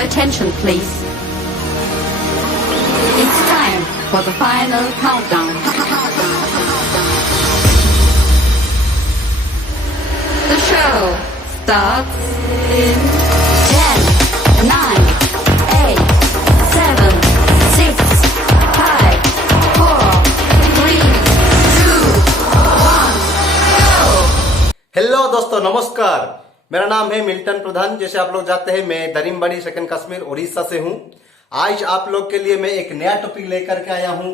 Your attention, please. It's time for the final countdown. The show starts in 10, 9, 8, 7, 6, 5, 4, 3, 2, 1, go! Hello दोस्तों, नमस्कार। मेरा नाम है मिल्टन प्रधान। जैसे आप लोग जानते हैं, मैं दरिमबाड़ी सेकंड कश्मीर उड़ीसा से हूं। आज आप लोग के लिए मैं एक नया टॉपिक लेकर के आया हूं,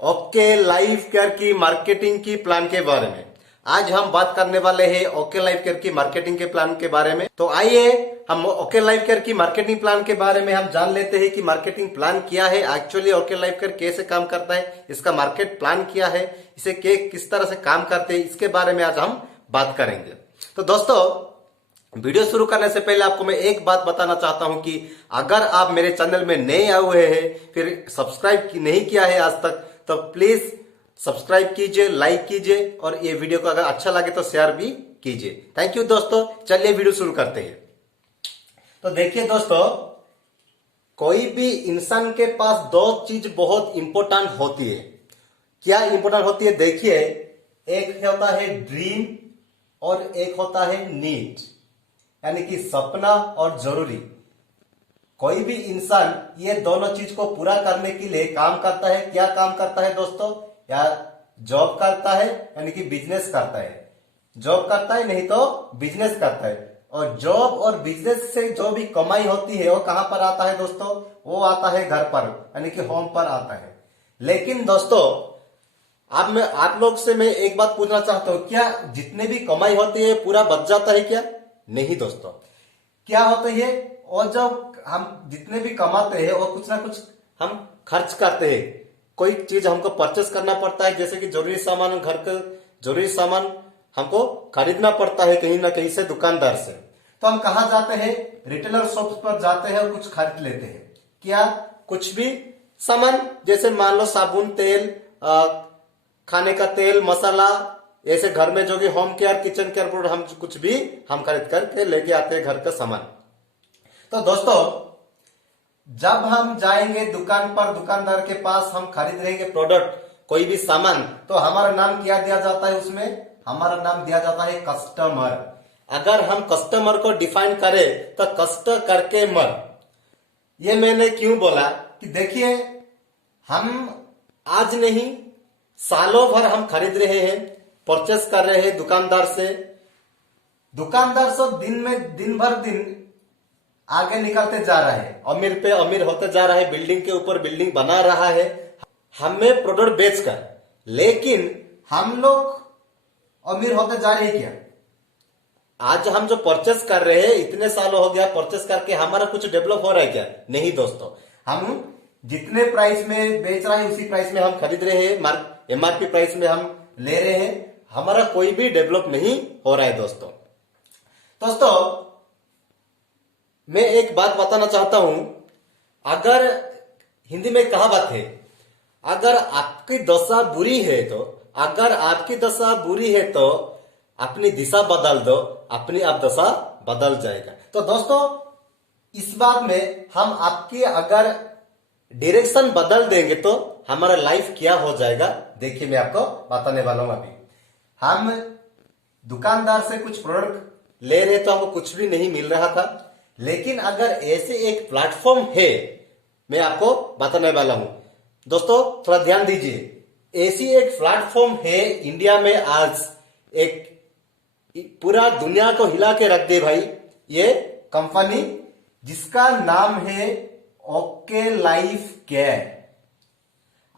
ओके लाइफ केयर की मार्केटिंग की प्लान के बारे में। आज हम बात करने वाले हैं ओके लाइफ केयर की मार्केटिंग के प्लान के बारे में। तो आइए हम ओके लाइफ केयर की मार्केटिंग प्लान के बारे में हम जान लेते हैं कि मार्केटिंग प्लान क्या है, एक्चुअली ओके लाइफ केयर कैसे काम करता है, इसका मार्केट प्लान क्या है, इसे किस तरह से काम करते हैं, इसके बारे में आज हम बात करेंगे। तो दोस्तों, वीडियो शुरू करने से पहले आपको मैं एक बात बताना चाहता हूं कि अगर आप मेरे चैनल में नए आए हुए हैं, फिर सब्सक्राइब नहीं किया है आज तक, तो प्लीज सब्सक्राइब कीजिए, लाइक कीजिए और ये वीडियो को अगर अच्छा लगे तो शेयर भी कीजिए। थैंक यू दोस्तों। चलिए वीडियो शुरू करते हैं। तो देखिए दोस्तों, कोई भी इंसान के पास दो चीज बहुत इंपॉर्टेंट होती है। क्या इंपॉर्टेंट होती है? देखिए, एक होता है ड्रीम और एक होता है नीड, यानी कि सपना और जरूरी। कोई भी इंसान ये दोनों चीज को पूरा करने के लिए काम करता है। क्या काम करता है दोस्तों? या जॉब करता है, यानी कि बिजनेस करता है। जॉब करता है, नहीं तो बिजनेस करता है। और जॉब और बिजनेस से जो भी कमाई होती है वो कहां पर आता है दोस्तों? वो आता है घर पर, यानी कि होम पर आता है। लेकिन दोस्तों, आप लोग से मैं एक बात पूछना चाहता हूं, क्या जितने भी कमाई होती है पूरा बच जाता है क्या? नहीं दोस्तों। क्या होता है, और जब हम जितने भी कमाते हैं वो कुछ ना कुछ हम खर्च करते हैं। कोई चीज हमको परचेस करना पड़ता है, जैसे कि जरूरी सामान, घर का जरूरी सामान हमको खरीदना पड़ता है कहीं ना कहीं से, दुकानदार से। तो हम कहा जाते हैं? रिटेलर शॉप पर जाते हैं और कुछ खरीद लेते हैं। क्या? कुछ भी सामान, जैसे मान लो साबुन, तेल, खाने का तेल, मसाला, ऐसे घर में जो कि home care, kitchen care product, हम कुछ भी हम खरीद करके लेके आते हैं घर का सामान। तो दोस्तों, जब हम जाएंगे दुकान पर, दुकानदार के पास, हम खरीद रहेंगे प्रोडक्ट, कोई भी सामान, तो हमारा नाम क्या दिया जाता है उसमें? हमारा नाम दिया जाता है कस्टमर। अगर हम कस्टमर को डिफाइन करें तो कस्ट करके मर। ये मैंने क्यों बोला कि देखिए, हम आज नहीं सालों भर हम खरीद रहे हैं, परचेस कर रहे हैं दुकानदार से। दुकानदार सब दिन भर आगे निकलते जा रहा है, अमीर पे अमीर होते जा रहा है, बिल्डिंग के ऊपर बिल्डिंग बना रहा है हमें प्रोडक्ट बेचकर। लेकिन हम लोग अमीर होते जा रहे हैं क्या? आज हम जो परचेस कर रहे हैं, इतने सालों हो गया परचेस करके, हमारा कुछ डेवलप हो रहा है क्या? नहीं दोस्तों। हम जितने प्राइस में बेच रहे हैं उसी प्राइस में हम खरीद रहे हैं, एमआरपी प्राइस में हम ले रहे हैं। हमारा कोई भी डेवलप नहीं हो रहा है दोस्तों। मैं एक बात बताना चाहता हूं। अगर हिंदी में कहावत है, अगर आपकी दशा बुरी है तो, अगर आपकी दशा बुरी है तो अपनी दिशा बदल दो, अपनी आप दशा बदल जाएगा। तो दोस्तों, इस बात में हम आपकी अगर डायरेक्शन बदल देंगे तो हमारा लाइफ क्या हो जाएगा, देखिए मैं आपको बताने वाला हूं। अभी हम दुकानदार से कुछ प्रोडक्ट ले रहे तो हमको कुछ भी नहीं मिल रहा था। लेकिन अगर ऐसे एक प्लेटफॉर्म है, मैं आपको बताने वाला हूं दोस्तों, थोड़ा ध्यान दीजिए। ऐसी एक प्लेटफॉर्म है इंडिया में, आज एक पूरा दुनिया को हिला के रख दे भाई, ये कंपनी, जिसका नाम है ओके लाइफ केयर।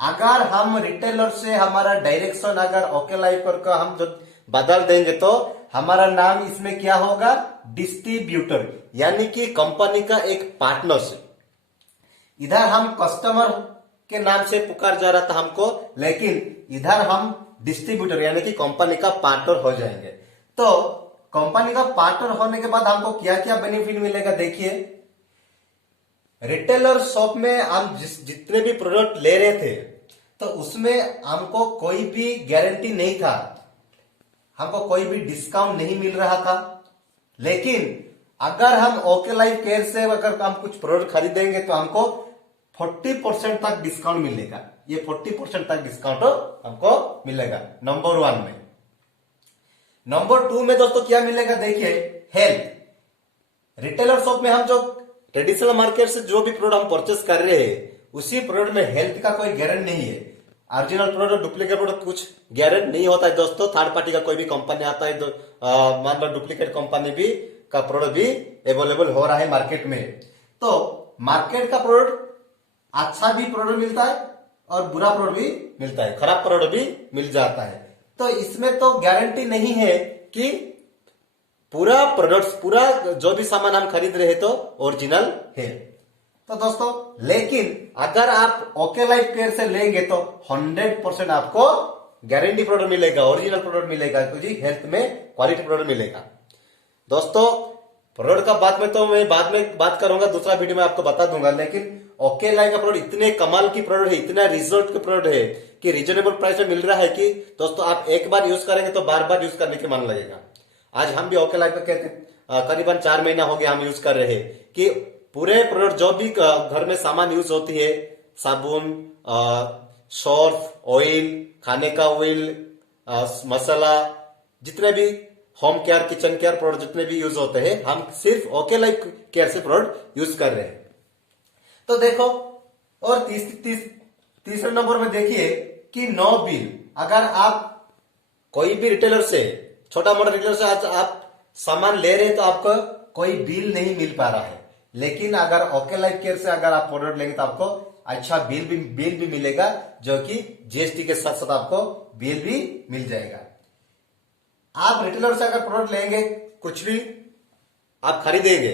अगर हम रिटेलर से हमारा डायरेक्शन अगर ओके लाइफ केयर का हम जो बदल देंगे तो हमारा नाम इसमें क्या होगा? डिस्ट्रीब्यूटर, यानी कि कंपनी का एक पार्टनरशिप। इधर हम कस्टमर के नाम से पुकार जा रहा था हमको, लेकिन इधर हम डिस्ट्रीब्यूटर यानी कि कंपनी का पार्टनर हो जाएंगे। तो कंपनी का पार्टनर होने के बाद हमको क्या क्या बेनिफिट मिलेगा? देखिए, रिटेलर शॉप में हम जितने भी प्रोडक्ट ले रहे थे तो उसमें हमको कोई भी गारंटी नहीं था, हमको कोई भी डिस्काउंट नहीं मिल रहा था। लेकिन अगर हम ओके लाइफ केयर से अगर हम कुछ प्रोडक्ट खरीदेंगे तो हमको 40% तक डिस्काउंट मिलेगा। ये 40% तक डिस्काउंट हमको मिलेगा नंबर 1 में। नंबर 2 में दोस्तों क्या मिलेगा देखिए, हेल्थ। रिटेलर शॉप में हम जो ट्रेडिशनल मार्केट से जो भी प्रोडक्ट हम परचेस कर रहे हैं उसी प्रोडक्ट में हेल्थ का कोई गारंटी नहीं है। ओरिजिनल प्रोडक्ट डुप्लीकेट प्रोडक्ट कुछ गारंटी नहीं होता है दोस्तों। थर्ड पार्टी का कोई भी कंपनी आता है, मान लो डुप्लीकेट कंपनी भी का प्रोडक्ट भी अवेलेबल हो रहा है मार्केट में। तो मार्केट का प्रोडक्ट अच्छा भी प्रोडक्ट मिलता है और बुरा प्रोडक्ट भी मिलता है, खराब प्रोडक्ट भी मिल जाता है। तो इसमें तो गारंटी नहीं है कि पूरा प्रोडक्ट्स, पूरा जो भी सामान हम खरीद रहे हैं तो ओरिजिनल है। तो दोस्तों लेकिन अगर आप ओके लाइफ केयर से लेंगे तो 100% आपको गारंटी प्रोडक्ट मिलेगा, ओरिजिनल प्रोडक्ट मिलेगा, क्योंकि हेल्थ में क्वालिटी प्रोडक्ट मिलेगा। दोस्तों प्रोडक्ट का बात में तो मैं बाद में बात करूंगा, दूसरा वीडियो में आपको बता दूंगा। लेकिन ओके लाइफ का प्रोडक्ट इतने कमाल की प्रोडक्ट है, इतना रिजल्ट के प्रोडक्ट है कि रिजनेबल प्राइस में मिल रहा है कि दोस्तों आप एक बार यूज करेंगे तो बार बार यूज करने के मन लगेगा। आज हम भी ओके लाइफ का करीबन 4 महीना हो गया हम यूज कर रहे हैं कि पूरे प्रोडक्ट जो भी घर में सामान यूज होती है, साबुन, सर्फ, ऑयल, खाने का ऑयल, मसाला, जितने भी home care, kitchen care product जितने भी यूज होते हैं हम सिर्फ ओके लाइफ केयर से प्रोडक्ट यूज कर रहे हैं। तो देखो, और तीसरे नंबर में देखिए कि नो बिल। अगर आप कोई भी रिटेलर से, छोटा मोटा रिटेलर से आज आप सामान ले रहे हैं तो आपको कोई बिल नहीं मिल पा रहा है। लेकिन अगर ओके लाइफ केयर से अगर आप प्रोडक्ट लेंगे तो आपको अच्छा बिल भी मिलेगा, जो कि जीएसटी के साथ साथ आपको बिल भी मिल जाएगा। आप रिटेलर से अगर प्रोडक्ट लेंगे, कुछ भी आप खरीदेंगे,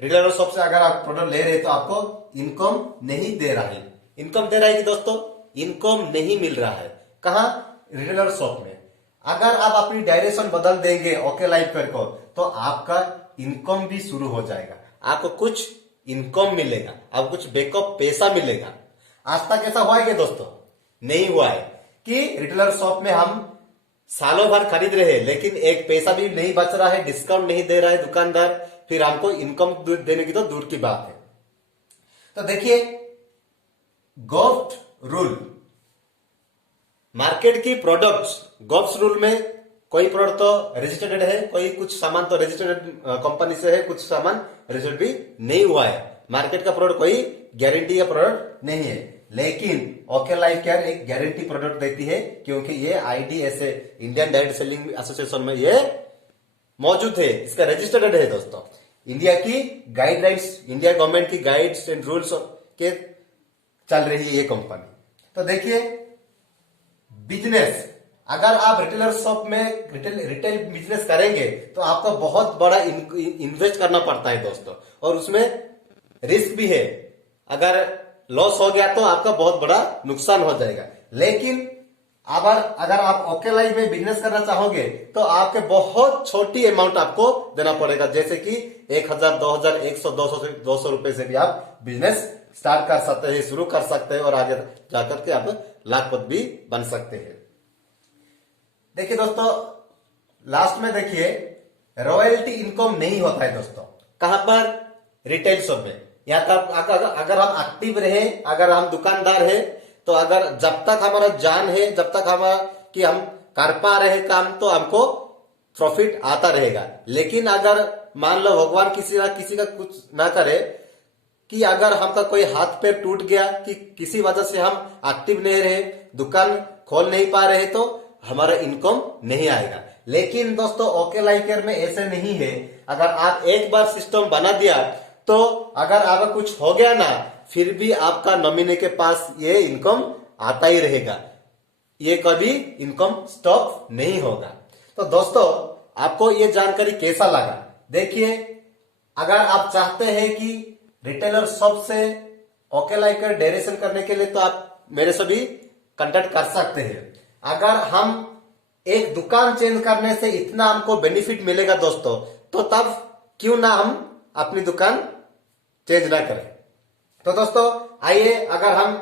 रिटेलर शॉप से अगर आप प्रोडक्ट ले रहे हैं तो आपको इनकम नहीं दे रहा है। इनकम दे रहा है कि दोस्तों इनकम नहीं मिल रहा है। कहां? रिटेलर शॉप में। अगर आप अपनी डायरेक्शन बदल देंगे ओके लाइफ केयर को तो आपका इनकम भी शुरू हो जाएगा, आपको कुछ इनकम मिलेगा, आपको कुछ बैकअप पैसा मिलेगा। आज तक ऐसा हुआ है क्या दोस्तों? नहीं हुआ है कि रिटेलर शॉप में हम सालों भर खरीद रहे हैं लेकिन एक पैसा भी नहीं बच रहा है, डिस्काउंट नहीं दे रहा है दुकानदार, फिर हमको इनकम देने की तो दूर की बात है। तो देखिए, गोफ्ट रूल, मार्केट की प्रोडक्ट्स गोफ्ट रूल में कोई प्रोडक्ट तो रजिस्टर्ड है, कोई कुछ सामान तो रजिस्टर्ड कंपनी से है, कुछ सामान रजिस्टर्ड भी नहीं हुआ है। मार्केट का प्रोडक्ट कोई गारंटी का प्रोडक्ट नहीं है। लेकिन ओके लाइफ केयर एक गारंटी प्रोडक्ट देती है, क्योंकि ये IDSA, Indian direct selling association में ये मौजूद है, इसका रजिस्टर्ड है दोस्तों। इंडिया की गाइडलाइंस, इंडिया गवर्नमेंट की गाइड्स एंड रूल्स के चल रही है ये कंपनी। तो देखिए, बिजनेस, अगर आप रिटेलर शॉप में रिटेल बिजनेस करेंगे तो आपको बहुत बड़ा इन्वेस्ट करना पड़ता है दोस्तों, और उसमें रिस्क भी है। अगर लॉस हो गया तो आपका बहुत बड़ा नुकसान हो जाएगा। लेकिन अगर आप ओके लाइफ में बिजनेस करना चाहोगे तो आपके बहुत छोटी अमाउंट आपको देना पड़ेगा, जैसे कि 1000, 2000, 100, 200 रुपए से भी आप बिजनेस स्टार्ट कर सकते हैं, शुरू कर सकते हैं, और आगे जाकर के आप लाखपति भी बन सकते हैं। देखिए दोस्तों, लास्ट में देखिए, रॉयल्टी इनकम नहीं होता है दोस्तों। कहां पर? रिटेल शॉप में। यहाँ तक अगर हम एक्टिव रहे, अगर हम दुकानदार हैं तो अगर जब तक हमारा जान है, जब तक कि हम कर पा रहे काम, तो हमको प्रॉफिट आता रहेगा। लेकिन अगर मान लो भगवान किसी का कुछ ना करे कि अगर हमका कोई हाथ पैर टूट गया, कि किसी वजह से हम एक्टिव नहीं रहे, दुकान खोल नहीं पा रहे, तो हमारा इनकम नहीं आएगा। लेकिन दोस्तों ओके लाइफ केयर में ऐसे नहीं है। अगर आप एक बार सिस्टम बना दिया तो अगर आपका कुछ हो गया ना, फिर भी आपका नॉमिनी के पास ये इनकम आता ही रहेगा, ये कभी इनकम स्टॉप नहीं होगा। तो दोस्तों आपको ये जानकारी कैसा लगा? देखिए, अगर आप चाहते हैं कि रिटेलर शॉप से ओके लाइफ केयर डायरेक्शन करने के लिए तो आप मेरे से भी कांटेक्ट कर सकते हैं। अगर हम एक दुकान चेंज करने से इतना हमको बेनिफिट मिलेगा दोस्तों, तो तब क्यों ना हम अपनी दुकान चेंज ना करें। तो दोस्तों आइए, अगर हम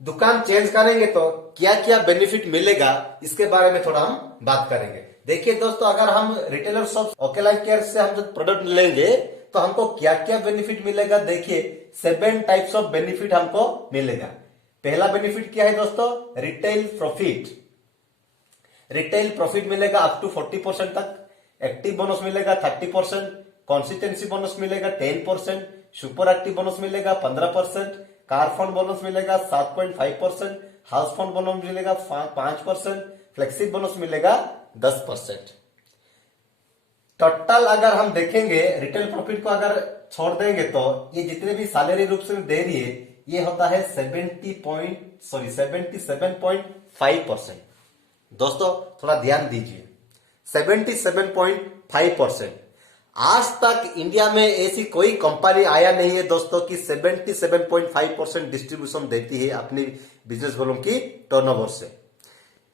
दुकान चेंज करेंगे तो क्या क्या बेनिफिट मिलेगा, इसके बारे में थोड़ा हम बात करेंगे। देखिए दोस्तों, अगर हम retailer shop okay life care से हम जो प्रोडक्ट लेंगे तो हमको क्या क्या बेनिफिट मिलेगा। देखिए 7 टाइप्स ऑफ बेनिफिट हमको मिलेगा। पहला बेनिफिट क्या है दोस्तों, रिटेल प्रॉफिट। रिटेल प्रॉफिट मिलेगा अप टू 40% तक। एक्टिव बोनस मिलेगा 30%, कंसिस्टेंसी बोनस मिलेगा 10%, सुपर एक्टिव बोनस मिलेगा 15%, कार फंड बोनस मिलेगा 7.5%, हाउस फंड बोनस मिलेगा 5%, फ्लेक्सिब बोनस मिलेगा 10%। टोटल अगर हम देखेंगे रिटेल प्रॉफिट को अगर छोड़ देंगे तो ये जितने भी सैलरी रूप से दे रही है ये होता है 77.5%। दोस्तों थोड़ा ध्यान दीजिए, 77.5%। आज तक इंडिया में ऐसी कोई कंपनी आया नहीं है दोस्तों कि 77.5% डिस्ट्रीब्यूशन देती है अपनी बिजनेस वॉल्यूम की टर्नओवर से।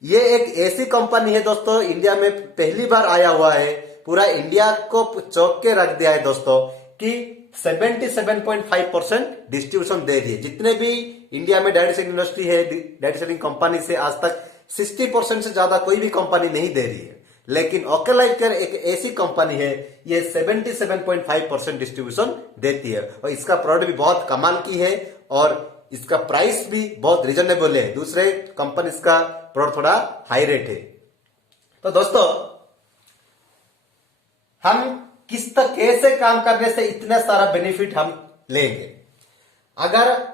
ये एक ऐसी कंपनी है दोस्तों, इंडिया में पहली बार आया हुआ है, पूरा इंडिया को चौंक के रख दिया है दोस्तों कि 77.5% डिस्ट्रीब्यूशन दे रही है। जितने भी इंडिया में डायरेक्ट सेलिंग इंडस्ट्री है, डायरेक्ट सेलिंग कंपनी से आज तक 60% से ज्यादा कोई भी कंपनी नहीं दे रही है, लेकिन ओके लाइफ केयर एक ऐसी कंपनी है ये 77.5% डिस्ट्रीब्यूशन देती है और इसका प्रोडक्ट भी बहुत कमाल की है और इसका प्राइस भी बहुत रिजनेबल है। दूसरे कंपनी का प्रोडक्ट थोड़ा हाई रेट है। तो दोस्तों हम किस तरह कैसे काम करने से इतना सारा बेनिफिट हम लेंगे, अगर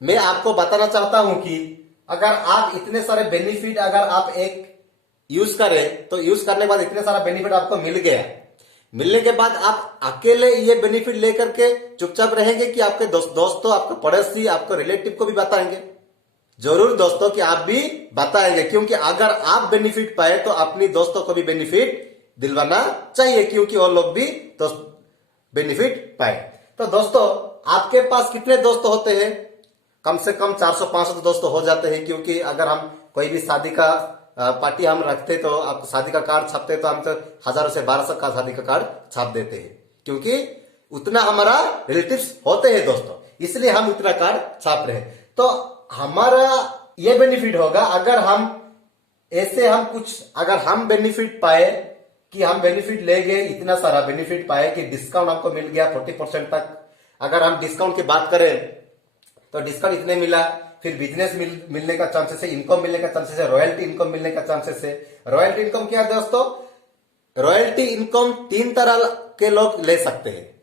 मैं आपको बताना चाहता हूं कि अगर आप इतने सारे बेनिफिट अगर आप एक यूज करें तो यूज करने के बाद इतने सारा बेनिफिट आपको मिल गया, मिलने के बाद आप अकेले ये बेनिफिट लेकर के चुपचाप रहेंगे कि आपके दोस्तों, आपके पड़ोसी, आपके रिलेटिव को भी बताएंगे? जरूर दोस्तों कि आप भी बताएंगे, क्योंकि अगर आप बेनिफिट पाए तो अपनी दोस्तों को भी बेनिफिट दिलवाना चाहिए, क्योंकि वो लोग भी तो बेनिफिट पाए। तो दोस्तों आपके पास कितने दोस्त होते हैं? कम से कम 400-500 दोस्त हो जाते हैं, क्योंकि अगर हम कोई भी शादी का पार्टी हम रखते तो आप शादी का कार्ड छापते तो हम तो 1000 से 1200 का शादी का कार्ड छाप देते हैं, क्योंकि उतना हमारा रिलेटिव्स होते हैं दोस्तों, इसलिए हम उतना कार्ड छाप रहे हैं। तो हमारा ये बेनिफिट होगा अगर हम ऐसे हम कुछ अगर हम बेनिफिट पाए कि हम बेनिफिट ले गए, इतना सारा बेनिफिट पाए कि डिस्काउंट हमको मिल गया 40% तक। अगर हम डिस्काउंट की बात करें तो डिस्काउंट इतने मिला, फिर बिजनेस मिलने का चांसेस है, इनकम मिलने का चांसेस है, रॉयल्टी इनकम मिलने का चांसेस है। रॉयल्टी इनकम क्या है दोस्तों? रॉयल्टी इनकम 3 तरह के लोग ले सकते हैं।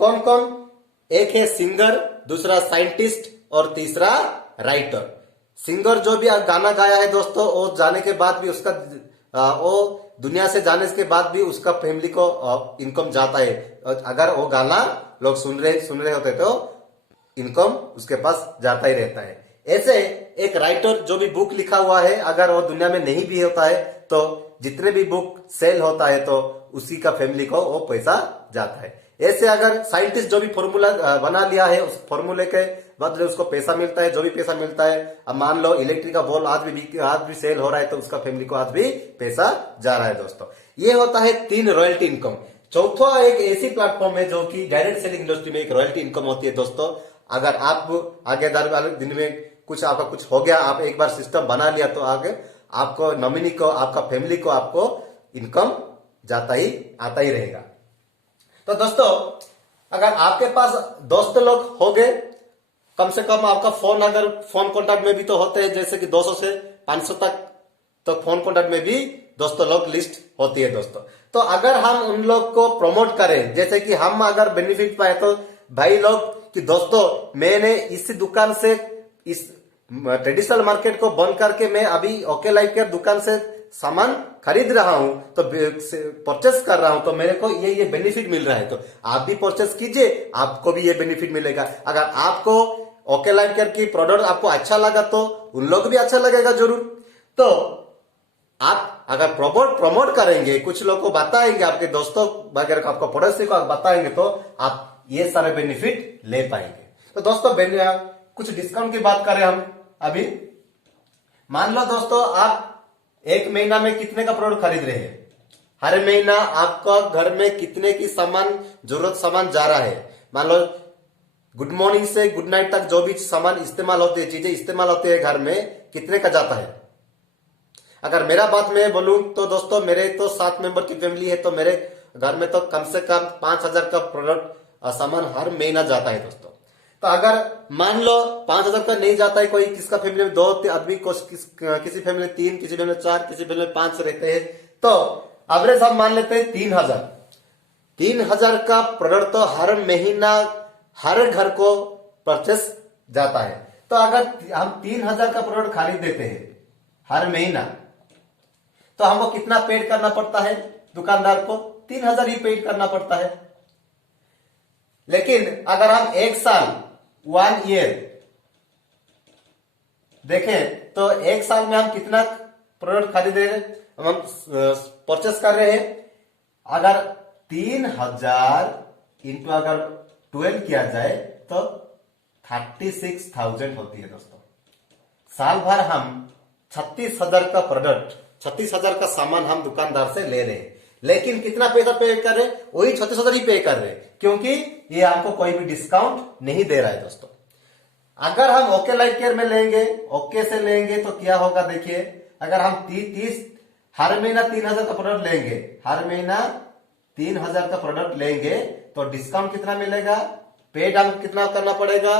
कौन कौन? एक है सिंगर, दूसरा साइंटिस्ट और तीसरा राइटर। सिंगर जो भी गाना गाया है दोस्तों, वो जाने के बाद भी उसका वो दुनिया से जाने के बाद भी उसका फैमिली को इनकम जाता है। अगर वो गाना लोग सुन रहे होते तो इनकम उसके पास जाता ही रहता है। ऐसे एक राइटर जो भी बुक लिखा हुआ है, अगर वो दुनिया में नहीं भी होता है तो जितने भी बुक सेल होता है तो उसी का फैमिली को वो पैसा जाता है। ऐसे अगर साइंटिस्ट जो भी फॉर्मूला बना लिया है, उस फॉर्मूले के बाद जो उसको पैसा मिलता है, जो भी पैसा मिलता है, अब मान लो इलेक्ट्रिक का बॉल आज भी सेल हो रहा है तो उसका फैमिली को आज भी पैसा जा रहा है दोस्तों। ये होता है 3 रॉयल्टी इनकम। चौथा एक ऐसी प्लेटफॉर्म है जो कि डायरेक्ट सेलिंग इंडस्ट्री में एक रॉयल्टी इनकम होती है दोस्तों। अगर आप आगे दिन में कुछ आपका कुछ हो गया, आप एक बार सिस्टम बना लिया तो आगे आपको नॉमिनी को, आपका फैमिली को आपको इनकम आता ही रहेगा। तो दोस्तों अगर आपके पास दोस्त लोग हो गए, कम से कम आपका अगर फोन कॉन्टैक्ट में भी तो होते हैं, जैसे कि 200 से 500 तक तो फोन कॉन्टैक्ट में भी दोस्तों लोग लिस्ट होती है दोस्तों। तो अगर हम उन लोग को प्रमोट करें, जैसे कि हम अगर बेनिफिट पाए तो भाई लोग कि दोस्तों मैंने इस दुकान से, इस ट्रेडिशनल मार्केट को बंद करके मैं अभी ओके लाइफ केयर दुकान से सामान खरीद रहा हूं, तो परचेस कर रहा हूं, तो मेरे को ये बेनिफिट मिल रहा है, तो आप भी परचेस कीजिए, आपको भी ये बेनिफिट मिलेगा। अगर आपको ओके लाइफ केयर की प्रोडक्ट आपको अच्छा लगा तो उन लोग भी अच्छा लगेगा जरूर। तो आप अगर प्रमोट करेंगे, कुछ लोग को बताएंगे, आपके दोस्तों वगैरह आपको पड़ोसी को बताएंगे, तो आप ये सारे बेनिफिट ले पाएंगे। तो दोस्तों कुछ डिस्काउंट की बात करें हम अभी, मान लो दोस्तों आप 1 महीना में कितने का प्रोडक्ट खरीद रहे हैं, हर महीना आपका घर में कितने की जरूरत सामान जा रहा है, मान लो गुड मॉर्निंग से गुड नाइट तक जो भी सामान इस्तेमाल होते हैं, चीजें इस्तेमाल होती है घर में, कितने का जाता है। अगर मेरा बात मैं बोलूं तो दोस्तों, मेरे तो 7 मेंबर की फैमिली है, तो मेरे घर में तो कम से कम 5,000 का प्रोडक्ट सामान हर महीना जाता है दोस्तों। तो अगर मान लो 5,000 का नहीं जाता है, कोई किसका फैमिली में 2 आदमी को, किसी फैमिली में 3, किसी फैमिली में 4, किसी फैमिली में 5 रहते हैं, तो एवरेज हम मान लेते हैं 3,000। 3,000 का प्रोडक्ट तो हर महीना हर घर को परचेस जाता है। तो अगर हम 3,000 का प्रोडक्ट खरीद देते हैं हर महीना, तो हमको कितना पेड करना पड़ता है दुकानदार को? 3,000 ही पेड करना पड़ता है। लेकिन अगर हम 1 साल 1 ईयर देखें तो 1 साल में हम कितना प्रोडक्ट खरीद रहे हैं, हम परचेस कर रहे हैं। अगर 3,000 इंटू अगर 12 किया जाए तो 36,000 होती है दोस्तों। साल भर हम 36,000 का प्रोडक्ट, 36,000 का सामान हम दुकानदार से ले रहे हैं, लेकिन कितना पैसा पे कर रहे हैं? वही 36,000 ही पे कर रहे हैं, क्योंकि ये आपको कोई भी डिस्काउंट नहीं दे रहा है दोस्तों। अगर हम ओके लाइफ केयर में लेंगे, ओके से लेंगे तो क्या होगा देखिए, अगर हम 30 हर महीना 3,000 का प्रोडक्ट लेंगे, हर महीना 3,000 का प्रोडक्ट लेंगे तो डिस्काउंट कितना मिलेगा? पेड हम कितना करना पड़ेगा?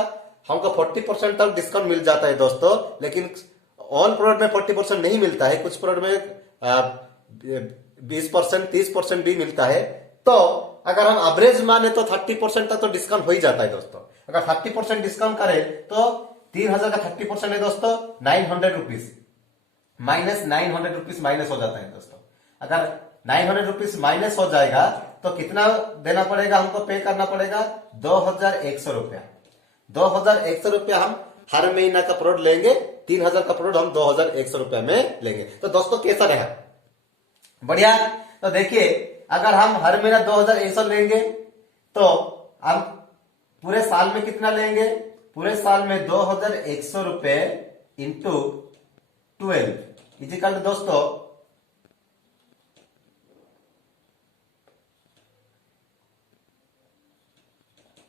हमको 40% तक डिस्काउंट मिल जाता है दोस्तों, लेकिन ऑल प्रोडक्ट में 40% नहीं मिलता है, कुछ प्रोडक्ट में 20%, 30% भी मिलता है। तो अगर हम एवरेज माने तो 30% तक तो डिस्काउंट हो ही जाता है दोस्तों। अगर 30% डिस्काउंट करें तो 3,000 का 30% है दोस्तों 900 रुपीज, माइनस 900 रुपीज माइनस हो जाता है दोस्तों। अगर 900 रुपीज माइनस हो जाएगा तो कितना देना पड़ेगा? हमको पे करना पड़ेगा 2,100 रुपया। 2,100 रुपया हम हर महीना का प्रोडक्ट लेंगे, 3,000 का प्रोडक्ट हम 2,100 रुपया में लेंगे। तो दोस्तों कैसा रहा? बढ़िया। तो देखिए, अगर हम हर महीना 2,100 लेंगे तो हम पूरे साल में कितना लेंगे? पूरे साल में 2,100 रुपए इंटू 12 इजिकल दोस्तों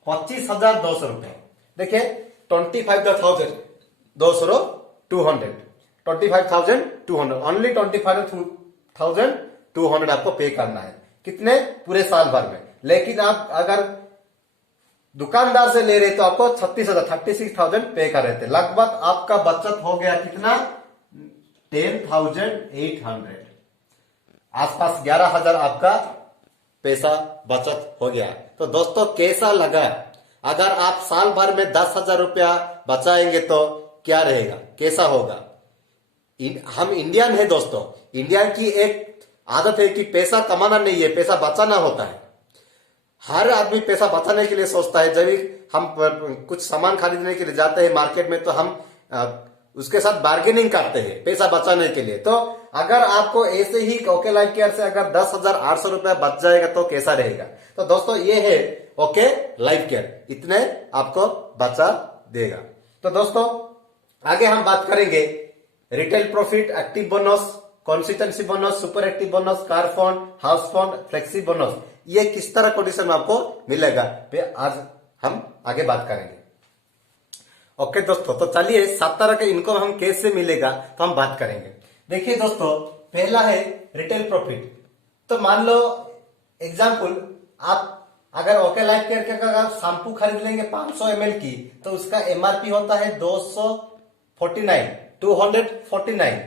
25,200 रुपए। देखिए 25,200 25,200 ओनली 25,200 आपको पे करना है। कितने? पूरे साल भर में। लेकिन आप अगर दुकानदार से ले रहे तो आपको 36,000 पे कर रहे थे। लगभग आपका बचत हो गया कितना? 10,800, आसपास 11,000 आपका पैसा बचत हो गया। तो दोस्तों कैसा लगा? अगर आप साल भर में 10,000 रुपया बचाएंगे तो क्या रहेगा, कैसा होगा? हम इंडियन है दोस्तों, इंडियन की एक आदत है कि पैसा कमाना नहीं है, पैसा बचाना होता है। हर आदमी पैसा बचाने के लिए सोचता है। जब भी हम कुछ सामान खरीदने के लिए जाते हैं मार्केट में तो हम उसके साथ बार्गेनिंग करते हैं पैसा बचाने के लिए। तो अगर आपको ऐसे ही ओके लाइफ केयर से अगर 10,800 रुपया बच जाएगा तो कैसा रहेगा? तो दोस्तों ये है ओके लाइफ केयर, इतने आपको बचा देगा। तो दोस्तों आगे हम बात करेंगे retail profit, active bonus, consistency bonus, super active bonus, car fund, house fund, flexi bonus, ये किस तरह कंडीशन में आपको मिलेगा पे आज हम आगे बात करेंगे। ओके दोस्तों, तो चलिए 7 तरह के इनकम हम कैसे मिलेगा तो हम बात करेंगे। देखिए दोस्तों, पहला है रिटेल प्रॉफिट। तो मान लो एग्जांपल, आप अगर ओके लाइफ केयर का अगर शैम्पू खरीद लेंगे 500 ml की तो उसका एमआरपी होता है 249,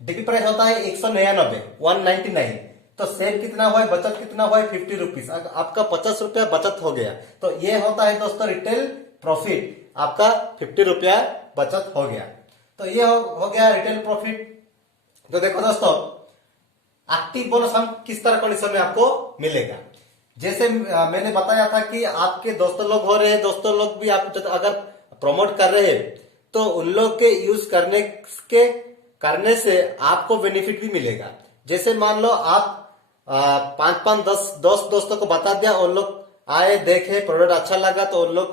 डीपी प्राइस होता है 199। तो सेल कितना हुआ है, बचत कितना हुआ है? 50 रुपीज। आपका 50 रुपया बचत हो गया। तो ये होता है दोस्तों रिटेल प्रॉफिट, आपका 50 रुपया बचत हो गया। तो ये हो गया रिटेल प्रॉफिट। तो देखो दोस्तों, एक्टिव बोनस हम किस तरह कंडीशन में आपको मिलेगा? जैसे मैंने बताया था कि आपके दोस्तों लोग हो रहे हैं, दोस्तों लोग भी आप अगर प्रमोट कर रहे हैं तो उन लोग के यूज करने से आपको बेनिफिट भी मिलेगा। जैसे मान लो आप 5-10 दोस्तों को बता दिया, उन लोग आए, देखे, प्रोडक्ट अच्छा लगा तो उन लोग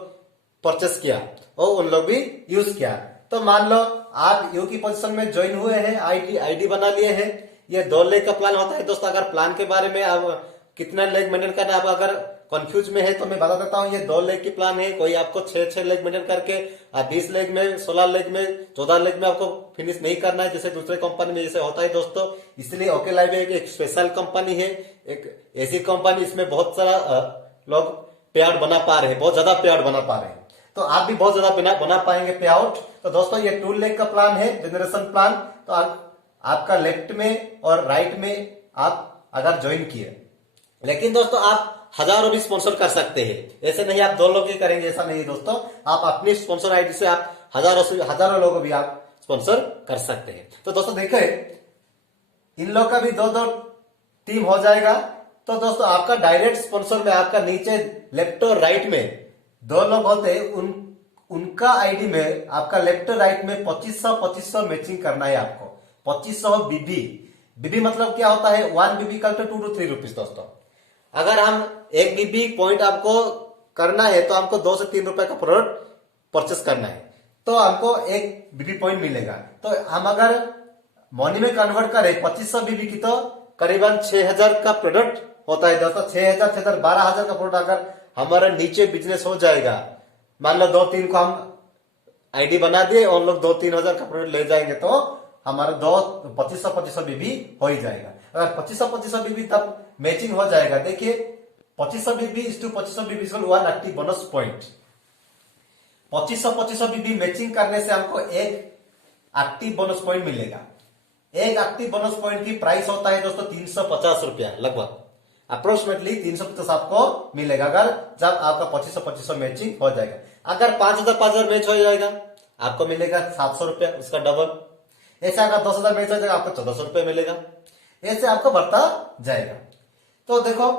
परचेस किया और उन लोग भी यूज किया। तो मान लो आप यू की पोजीशन में ज्वाइन हुए हैं, आईडी बना लिए हैं। ये 2 लेग का प्लान होता है दोस्तों। अगर प्लान के बारे में आप कितना लेग मेंटेन करना है, आप अगर कंफ्यूज में है तो मैं बता देता हूँ, ये 2 लेग की प्लान है। कोई आपको 6 लेग मेंटेन करके 20 लेग में, 16 लेग में, 14 लेग में आपको फिनिश नहीं करना है जैसे दूसरे कंपनी में जैसे होता है दोस्तों। इसलिए ओके लाइव एक स्पेशल कंपनी है, एक ऐसी कंपनी, इसमें बहुत सारा लोग पे आउट बना पा रहे हैं, बहुत ज्यादा पे आउट बना पा रहे हैं, तो आप भी बहुत ज्यादा बना पाएंगे पे आउट। तो दोस्तों ये 2 लेग का प्लान है, जनरेशन प्लान। तो आपका लेफ्ट में और राइट में आप अगर ज्वाइन किए, लेकिन दोस्तों आप हजारों भी स्पॉन्सर कर सकते हैं, ऐसे नहीं आप 2 लोग ही करेंगे, ऐसा नहीं दोस्तों। आप अपनी स्पॉन्सर आईडी से आप हजारों लोगों भी आप स्पॉन्सर कर सकते हैं। तो दोस्तों देखो, इन लोग का भी 2-2 टीम हो जाएगा। तो दोस्तों आपका डायरेक्ट स्पॉन्सर में आपका नीचे लेफ्ट और राइट में 2 लोग होते हैं, उनका आईडी में आपका लेफ्ट और राइट में 2500 मैचिंग करना है आपको। 2500 बीबी मतलब क्या होता है, 1 बीबी का 2 to 3 रुपीज दोस्तों। अगर हम 1 बीबी पॉइंट आपको करना है तो हमको 2 से 3 रुपए का प्रोडक्ट परचेस करना है, तो हमको 1 बीबी पॉइंट मिलेगा। तो हम अगर मनी में कन्वर्ट करें 2500 बीबी की, तो करीबन 6000 का प्रोडक्ट होता है दोस्तों। 6000 12,000 का प्रोडक्ट अगर हमारा नीचे बिजनेस हो जाएगा, मान लो 2-3 को हम आईडी बना दिए और लोग 2-3 हजार का प्रोडक्ट ले जाएंगे, तो हमारा 2500 बीबी हो ही जाएगा। अगर 2500 बीबी तब मैचिंग हो जाएगा। देखिए 2500 BB is to 2500 BB 1 active bonus point. 2500 BB matching करने से हमको 1 एक्टिव बोनस पॉइंट मिलेगा। 1 एक्टिव बोनस पॉइंट की प्राइस होता है दोस्तों 350 रुपया, लगभग अप्रोक्सीमेटली 350 आपको मिलेगा, अगर जब आपका 2500 मैचिंग हो जाएगा। अगर 5000 मैच हो जाएगा आपको मिलेगा 700 रुपया, उसका डबल। ऐसे अगर 10,000 मैच हो जाएगा आपको 1400 रुपये मिलेगा। ऐसे आपको बढ़ता जाएगा। तो देखो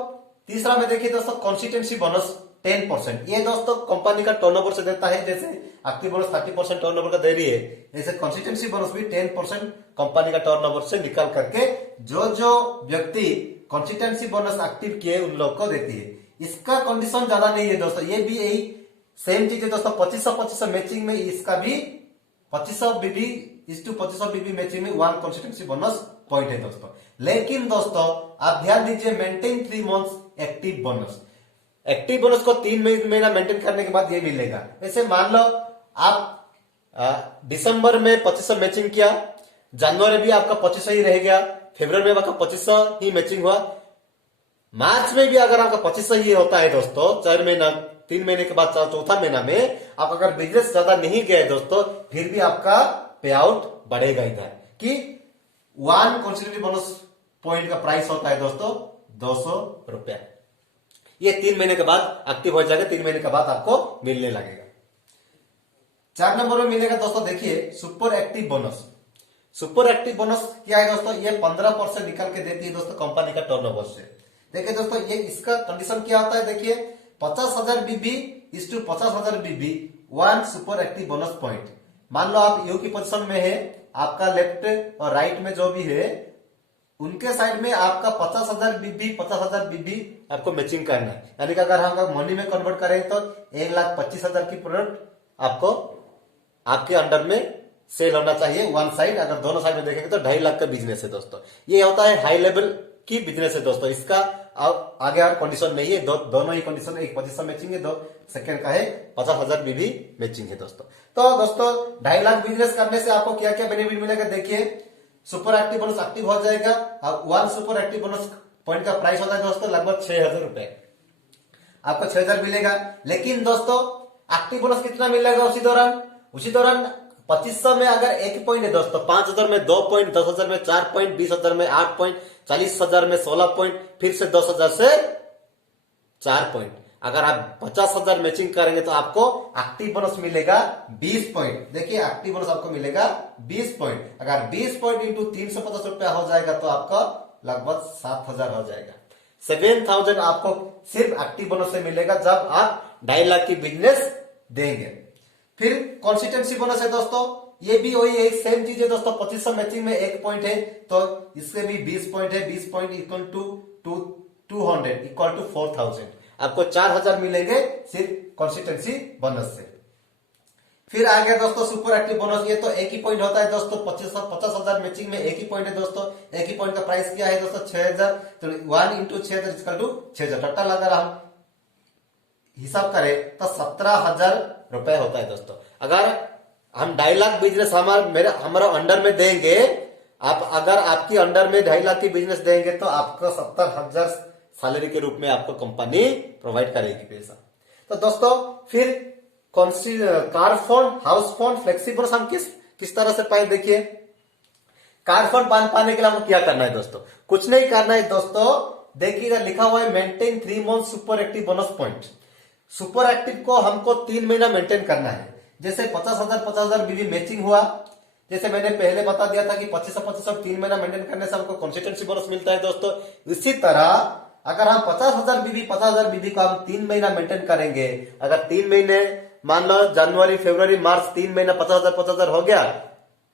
तीसरा में देखिए दोस्तों, कंसिस्टेंसी बोनस 10%। ये दोस्तों कंपनी का टर्नओवर से देता है, जैसे एक्टिव बोनस 30% टर्नओवर का दे रही है, ऐसे कंसिस्टेंसी बोनस भी 10% कंपनी का टर्नओवर से निकाल करके जो व्यक्ति कंसिस्टेंसी बोनस एक्टिव किए उन लोग को देती है। इसका कंडीशन ज्यादा नहीं है दोस्तों, ये भी यही सेम चीज है दोस्तों। 2500 मैचिंग में इसका भी 2500 BB is to 2500 BB matching में 1 कंसिस्टेंसी बोनस पॉइंट है दोस्तों। लेकिन दोस्तों आप ध्यान दीजिए, maintain 3 months active bonus. Active bonus को 3 महीना मेंटेन करने के बाद ये मिलेगा। जैसे मान लो आप दिसंबर में 2500 मैचिंग किया, जनवरी भी आपका 2500 ही रह गया, फरवरी में आपका 2500 ही मैचिंग हुआ, मार्च में भी अगर आपका 2500 ही होता है दोस्तों, 4 महीना 3 महीने के बाद 4था महीना में आप अगर बिजनेस ज्यादा नहीं गए दोस्तों, फिर भी आपका पे आउट बढ़ेगा इधर कि 1 कंसिस्टेंसी बोनस पॉइंट का प्राइस होता है दोस्तों 200 रुपया। ये 3 महीने के बाद एक्टिव हो जाएगा, 3 महीने के बाद आपको मिलने लगेगा। 4 नंबर में मिलेगा दोस्तों, देखिए super active bonus. Super active bonus क्या है दोस्तों, ये 15% निकल के देती है दोस्तों कंपनी का टर्नओवर से। देखिए दोस्तों ये इसका कंडीशन क्या होता है, देखिए 50,000 BB is to 50,000 BB 1 super active bonus point. मान लो आप यू की पोजीशन में है, आपका लेफ्ट और राइट में जो भी है उनके साइड में आपका 50,000 बीबी आपको मैचिंग करना है। यानी कि अगर हम मनी में कन्वर्ट करें तो 1,25,000 की प्रोडक्ट आपको आपके अंडर में सेल होना चाहिए वन साइड। अगर दोनों साइड में देखेंगे तो 2.5 लाख का बिजनेस है दोस्तों। ये होता है हाई लेवल की बिजनेस है दोस्तों। इसका आगे और कंडीशन नहीं है, दोनों ही कंडीशन, एक 2500 मैचिंग है, 2 सेकंड का है 50,000 बीबी मैचिंग है दोस्तों। तो दोस्तों 2.5 लाख बिजनेस करने से आपको क्या क्या बेनिफिट मिलेगा, देखिए सुपर एक्टिव बोनस एक्टिव हो जाएगा। अब 1 सुपर एक्टिव बोनस पॉइंट का प्राइस होता है दोस्तों लगभग 6,000 रुपए, आपको 6,000 मिलेगा। लेकिन दोस्तों एक्टिव बोनस कितना मिलेगा उसी दौरान 2500 में अगर 1 पॉइंट है दोस्तों, 5,000 में 2 पॉइंट, 10,000 में 4 पॉइंट, 20,000 में 8 पॉइंट, 40,000 में 16 पॉइंट, फिर से 10,000 से 4 पॉइंट। अगर आप 50,000 मैचिंग करेंगे तो आपको एक्टिव बोनस मिलेगा 20 पॉइंट। देखिए एक्टिव बोनस आपको मिलेगा 20 पॉइंट। अगर 20 पॉइंट इंटू 350 रुपया हो जाएगा तो आपका लगभग 7,000 हो जाएगा। 7,000 आपको सिर्फ एक्टिव बोनस से मिलेगा जब आप 2.5 लाख की बिजनेस देंगे। फिर कंसिस्टेंसी बोनस है दोस्तों, ये भी वही एक सेम चीज है दोस्तों। 2500 मैचिंग में 1 पॉइंट है तो इससे भी 20 पॉइंट है। 20 point equal to 200 equal to 4,000, आपको 4,000 मिलेंगे सिर्फ कंसिस्टेंसी बोनस से। फिर आ गया दोस्तों सुपर एक्टिव बोनस। ये तो 1 ही पॉइंट होता है दोस्तों। 50,000 मैचिंग में 1 ही पॉइंट है दोस्तों। 1 ही पॉइंट का प्राइस क्या है दोस्तों 6,000, तो 1 इंटू 6,000 इक्वल टू 6,000। टोटल अगर हम हिसाब करें तो 17,000 रुपए होता है दोस्तों। अगर हम 2.5 लाख बिजनेस हमारा अंडर में देंगे, आप अगर आपकी अंडर में 2.5 लाख की बिजनेस देंगे तो आपको 70,000 सैलरी के रूप में आपको कंपनी प्रोवाइड करेगी पैसा। तो दोस्तों फिर कौन सी car phone, house phone, flexi bonus हम किस तरह से पाए, देखिए। कार फोन पाने के लिए हमको क्या करना है दोस्तों, कुछ नहीं करना है दोस्तों। देखिएगा लिखा हुआ है maintain 3 month super active bonus point. Super active को हमको 3 महीना मेंटेन करना है। जैसे 50,000 बीवी मैचिंग हुआ, जैसे मैंने पहले बता दिया था कि 25 और 3 महीना मेंटेन करने से हमको कंसिस्टेंसी बोनस मिलता है दोस्तों। इसी तरह अगर हम 50,000 बीवी को हम 3 महीना मेंटेन करेंगे, अगर 3 महीने मान लो जनवरी, फरवरी, मार्च 3 महीना 50,000 हो गया,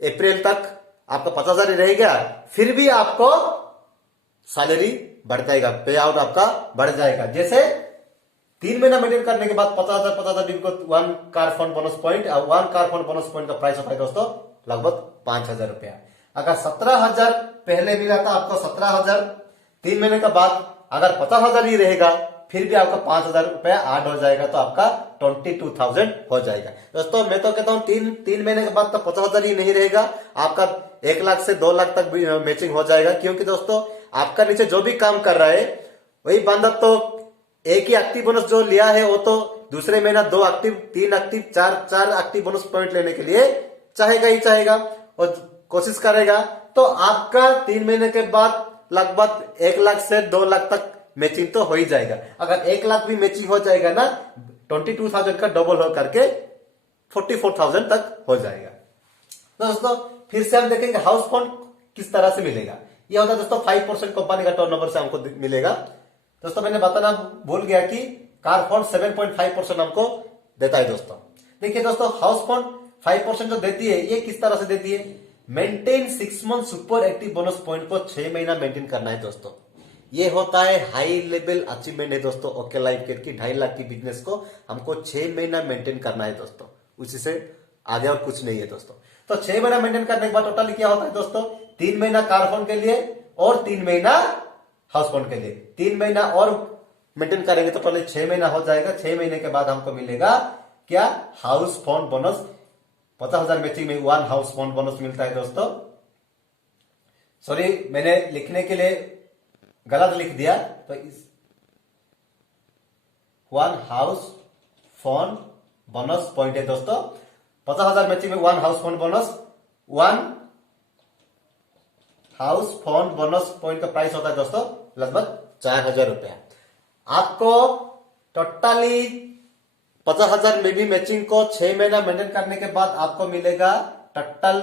अप्रैल तक आपका 50,000 ही रह गया, फिर भी आपको सैलरी बढ़ जाएगा, पे आउट आपका बढ़ जाएगा। जैसे 3 महीना मेंटेन करने के बाद 50,000 बीवी को 1 कार फंड बोनस पॉइंट, और 1 कार फंड बोनस पॉइंट का प्राइस होता है दोस्तों लगभग 5,000 रुपया। अगर 17,000 पहले मिला था आपको 17,000, 3 महीने के बाद अगर 50,000 ही रहेगा, फिर भी आपका 5,000 रुपया ऐड हो जाएगा, तो आपका 22,000 हो जाएगा। दोस्तों मैं तो कहता हूं 3 महीने के बाद तो 50,000 ही नहीं रहेगा, आपका 1 लाख से 2 लाख तक भी मैचिंग हो जाएगा। क्योंकि दोस्तों आपका नीचे जो भी काम कर रहा है वही बंदा तो एक ही एक्टिव बोनस जो लिया है वो तो दूसरे महीना 2 active, 3 active, 4 active bonus point लेने के लिए चाहेगा ही चाहेगा और कोशिश करेगा। तो आपका 3 महीने के बाद लगभग 1 लाख से 2 लाख तक मैचिंग तो हो ही जाएगा। अगर 1 लाख भी मैचिंग हो जाएगा ना, 22,000 का डबल हो करके 44,000 तक हो जाएगा। तो दोस्तों फिर से हम देखेंगे हाउस फंड किस तरह से मिलेगा। यह होता है दोस्तों 5% कंपनी का टर्नओवर से हमको मिलेगा। दोस्तों मैंने बताना भूल गया कि कार फंड 7.5% हमको देता है दोस्तों। देखिए दोस्तों हाउस फंड 5% जो देती है, ये किस तरह से देती है, maintain 6 month super active bonus point को 6 महीना मेंटेन करना है दोस्तों। ये होता है हाई लेवल अचीवमेंट है दोस्तों। ओके लाइफ केयर की 2.5 लाख की बिजनेस को हमको 6 महीना मेंटेन करना है दोस्तों, उसी से आगे और कुछ नहीं है दोस्तों। तो 6 महीना मेंटेन करने के बाद टोटली क्या होता है दोस्तों, 3 महीना कार फंड के लिए और 3 महीना हाउस फंड के लिए। 3 महीना और मेंटेन करेंगे तो टोटली 6 महीना हो जाएगा। 6 महीने के बाद हमको मिलेगा क्या, हाउस फंड बोनस। 50,000 मैचिंग में 1 हाउस फंड बोनस मिलता है दोस्तों। सॉरी मैंने लिखने के लिए गलत लिख दिया, तो इस 1 हाउस फंड बोनस पॉइंट है दोस्तों। 50,000 मैचिंग में 1 house fund bonus, 1 house fund bonus point का प्राइस होता है दोस्तों लगभग 4,000 रुपया। आपको टोटली 50,000 में भी मैचिंग को 6 महीना मेंटेन करने के बाद आपको मिलेगा टोटल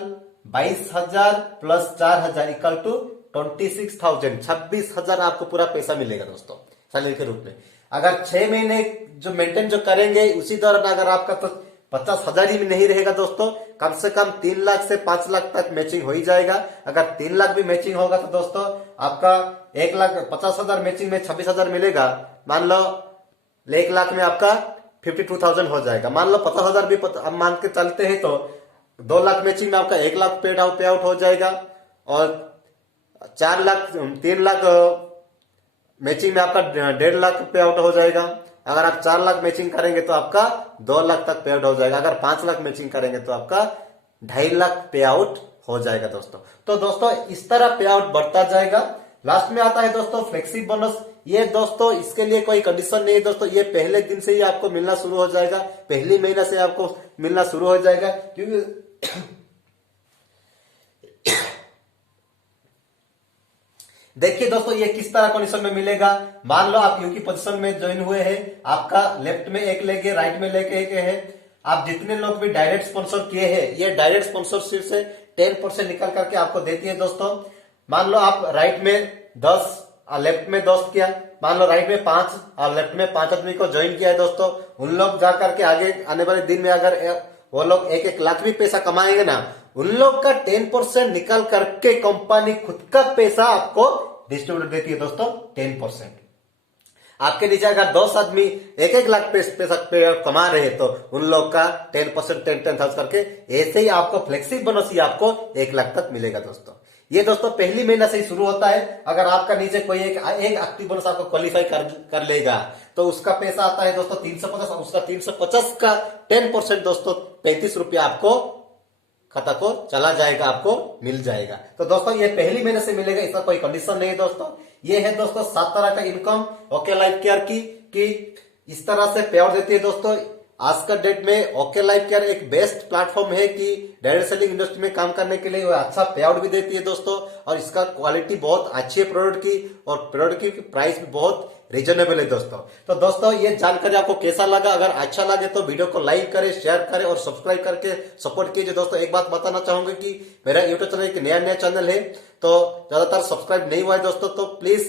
22,000 प्लस 4,000 इक्वल टू 26,000, 26,000 आपको पूरा पैसा मिलेगा दोस्तों सैलरी के रूप में। अगर 6 महीने जो मेंटेन जो करेंगे उसी दौरान अगर आपका तो 50,000 ही नहीं रहेगा दोस्तों, कम से कम 3 लाख से 5 लाख तक मैचिंग हो ही जाएगा। अगर 3 लाख भी मैचिंग होगा तो दोस्तों आपका 1,50,000 मैचिंग में 26,000 मिलेगा। मान लो 1 लाख में आपका 52,000 हो जाएगा। मान लो 50,000 भी हम मान के चलते हैं तो 2 लाख मैचिंग में आपका 1 लाख पे आउट हो जाएगा, और 3 लाख मैचिंग में आपका 1.5 लाख पे आउट हो जाएगा। अगर आप 4 लाख मैचिंग करेंगे तो आपका 2 लाख तक पे आउट हो जाएगा। अगर 5 लाख मैचिंग करेंगे तो आपका 2.5 लाख पे आउट हो जाएगा दोस्तों। तो दोस्तों इस तरह पे आउट बढ़ता जाएगा। लास्ट में आता है दोस्तों फ्लेक्सी बोनस। ये दोस्तों इसके लिए कोई कंडीशन नहीं है दोस्तों, ये पहले दिन से ही आपको मिलना शुरू हो जाएगा, पहली महीना से आपको मिलना शुरू हो जाएगा। क्योंकि देखिए दोस्तों ये किस तरह कंडीशन में मिलेगा। मान लो आप यू की पोजीशन में ज्वाइन हुए हैं, आपका लेफ्ट में एक लेके राइट में लेके एक है। आप जितने लोग भी डायरेक्ट स्पॉन्सर किए हैं, ये डायरेक्ट स्पॉन्सरशिप से 10% निकल करके आपको देती है दोस्तों। मान लो आप राइट में 10 और लेफ्ट में 10 किया, मान लो राइट में 5 और लेफ्ट में 5 आदमी को ज्वाइन किया है दोस्तों। उन लोग जाकर के आगे आने वाले दिन में अगर वो लोग 1-1 लाख भी पैसा कमाएंगे ना, उन लोग का 10% निकल करके कंपनी खुद का पैसा आपको डिस्ट्रीब्यूट देती है दोस्तों 10%। आपके नीचे अगर 10 आदमी 1-1 लाख पैसा कमा रहे हैं तो उन लोग का 10% 10,000 करके ऐसे ही आपको फ्लेक्सिबल बोनस ही आपको 1 लाख तक मिलेगा दोस्तों। ये दोस्तों पहली महीना से ही शुरू होता है। अगर आपका नीचे कोई एक एक्टिव बोनस आपको क्वालिफाई कर लेगा तो उसका पैसा आता है दोस्तों 350, उसका 350 का 10% दोस्तों 35 रुपया आपको खाता को चला जाएगा, आपको मिल जाएगा। तो दोस्तों ये पहली महीने से मिलेगा, इसका कोई कंडीशन नहीं है दोस्तों। ये है दोस्तों 7 तरह का इनकम ओके लाइफ केयर की इस तरह से पे आउट देती है दोस्तों। आज का डेट में ओके लाइफ केयर एक बेस्ट प्लेटफॉर्म है कि डायरेक्ट सेलिंग इंडस्ट्री में काम करने के लिए वो अच्छा पे आउट भी देती है दोस्तों, और इसका क्वालिटी बहुत अच्छी है प्रोडक्ट की, और प्रोडक्ट की प्राइस भी बहुत रीजनेबल है दोस्तों। तो दोस्तों ये जानकारी आपको कैसा लगा? अगर अच्छा लगे तो वीडियो को लाइक करें, शेयर करें और सब्सक्राइब करके सपोर्ट कीजिए दोस्तों। एक बात बताना चाहूंगा कि मेरा यूट्यूब चैनल एक नया चैनल है, तो ज्यादातर सब्सक्राइब नहीं हुआ है दोस्तों, तो प्लीज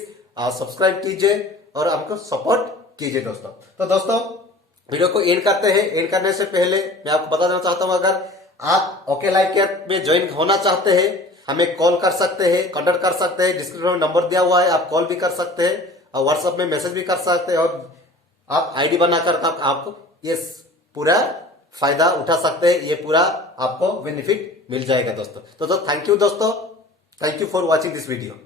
सब्सक्राइब कीजिए और हमको सपोर्ट कीजिए दोस्तों। तो दोस्तों वीडियो को एंड करते हैं। एंड करने से पहले मैं आपको बता देना चाहता हूं, अगर आप ओके लाइफ केयर में ज्वाइन होना चाहते हैं, हमें कॉल कर सकते हैं, कांटेक्ट कर सकते हैं। डिस्क्रिप्शन में नंबर दिया हुआ है, आप कॉल भी कर सकते हैं और व्हाट्सएप में मैसेज भी कर सकते हैं, और आप आईडी बनाकर आपको ये पूरा फायदा उठा सकते हैं। ये पूरा आपको बेनिफिट मिल जाएगा दोस्तों। तो थैंक यू दोस्तों, thank you for watching this video.